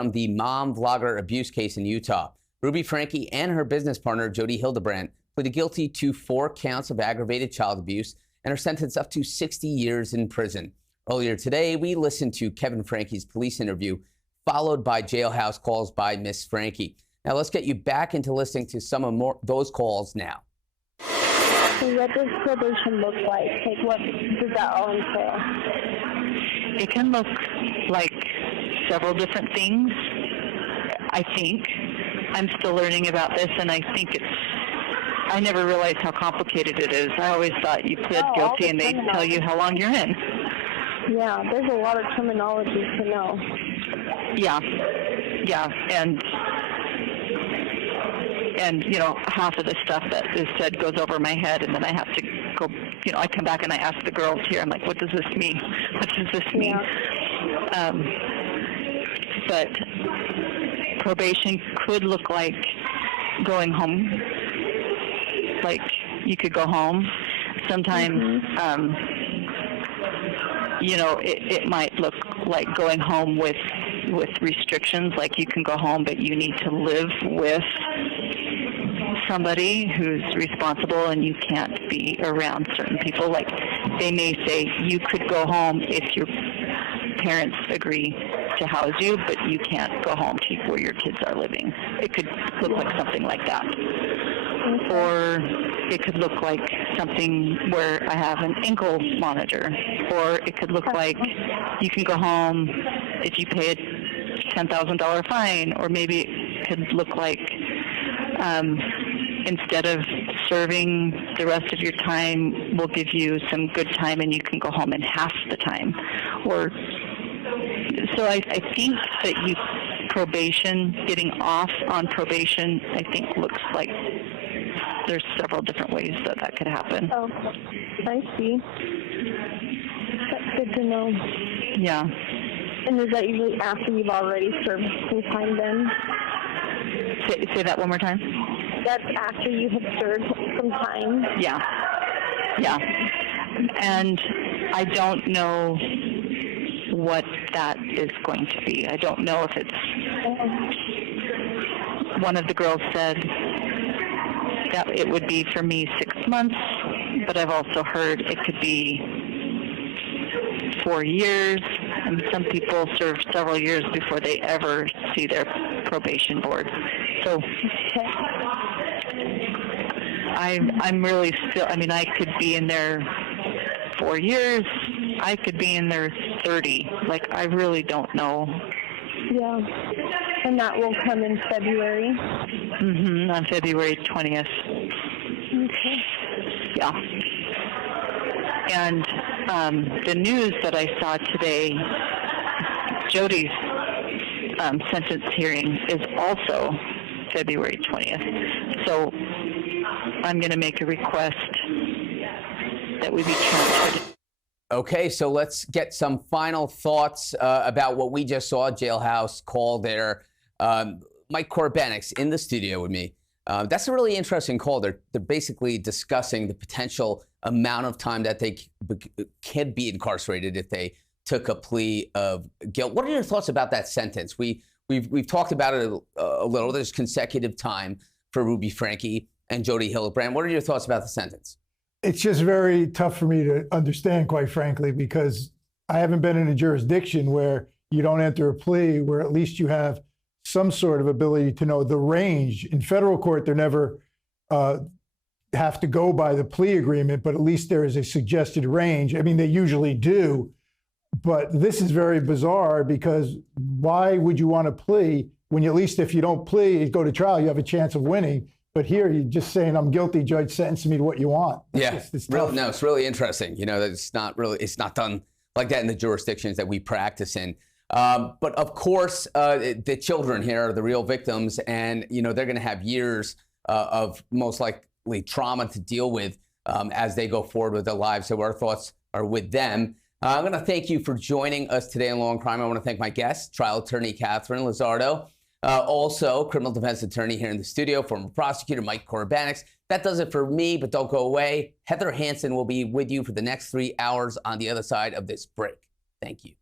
from the mom vlogger abuse case in Utah. Ruby Franke and her business partner, Jodi Hildebrandt, pleaded guilty to 4 counts of aggravated child abuse and are sentenced up to 60 years in prison. Earlier today, we listened to Kevin Franke's police interview, followed by Jailhouse calls by Ms. Franke. Now let's get you back into listening to some of those calls now. So what does probation look like? Like, what does that all entail? It can look like several different things, I think. I'm still learning about this, and I think I never realized how complicated it is. I always thought you pled guilty and they'd tell you how long you're in. Yeah, there's a lot of terminology to know. Yeah, and you know, half of the stuff that is said goes over my head, and then I have to go, you know, I come back and I ask the girls here, I'm like, what does this mean? What does this mean? Yeah. But probation could look like going home. Like, you could go home. Sometimes, you know, it might look like going home with restrictions, like you can go home, but you need to live with somebody who's responsible and you can't be around certain people. Like, they may say you could go home if your parents agree to house you, but you can't go home to where your kids are living. It could look like something like that. Or it could look like something where I have an ankle monitor. Or it could look like you can go home if you pay a $10,000 fine. Or maybe it could look like instead of serving the rest of your time, we'll give you some good time and you can go home in half the time. Or so I think that probation, getting off on probation, I think looks like there's several different ways that could happen. Oh, I see. That's good to know. Yeah. And is that usually after you've already served some time then? Say that one more time. That's after you have served some time? Yeah. Yeah. And I don't know what that is going to be. I don't know if it's... One of the girls said that it would be for me 6 months, but I've also heard it could be 4 years, and some people serve several years before they ever see their probation board. So I'm really still, I mean, I could be in there 4 years, I could be in there 30. Like, I really don't know. Yeah. And that will come in February? On February 20th. Okay. Yeah. And the news that I saw today, Jodi's sentence hearing is also February 20th. So I'm going to make a request that we be transferred. Okay, so let's get some final thoughts about what we just saw. Jailhouse call there. Mike Corbenix in the studio with me. That's a really interesting call. They're basically discussing the potential amount of time that they could be incarcerated if they took a plea of guilt. What are your thoughts about that sentence? We've talked about it a little. There's consecutive time for Ruby Franke and Jodi Hildebrandt. What are your thoughts about the sentence? It's just very tough for me to understand, quite frankly, because I haven't been in a jurisdiction where you don't enter a plea, where at least you have some sort of ability to know the range. In federal court, they never have to go by the plea agreement, but at least there is a suggested range. I mean, they usually do, but this is very bizarre because why would you want to plea when you, at least if you don't plea, you go to trial, you have a chance of winning. But here you're just saying, I'm guilty, judge, sentence me to what you want. It's no, it's really interesting. You know, it's not done like that in the jurisdictions that we practice in. But of course, the children here are the real victims, and you know they're going to have years of most likely trauma to deal with as they go forward with their lives. So our thoughts are with them. I'm going to thank you for joining us today on Law and Crime. I want to thank my guest, trial attorney Catherine Lizardo. Also, criminal defense attorney here in the studio, former prosecutor Mike Corbenix. That does it for me, but don't go away. Heather Hansen will be with you for the next 3 hours on the other side of this break. Thank you.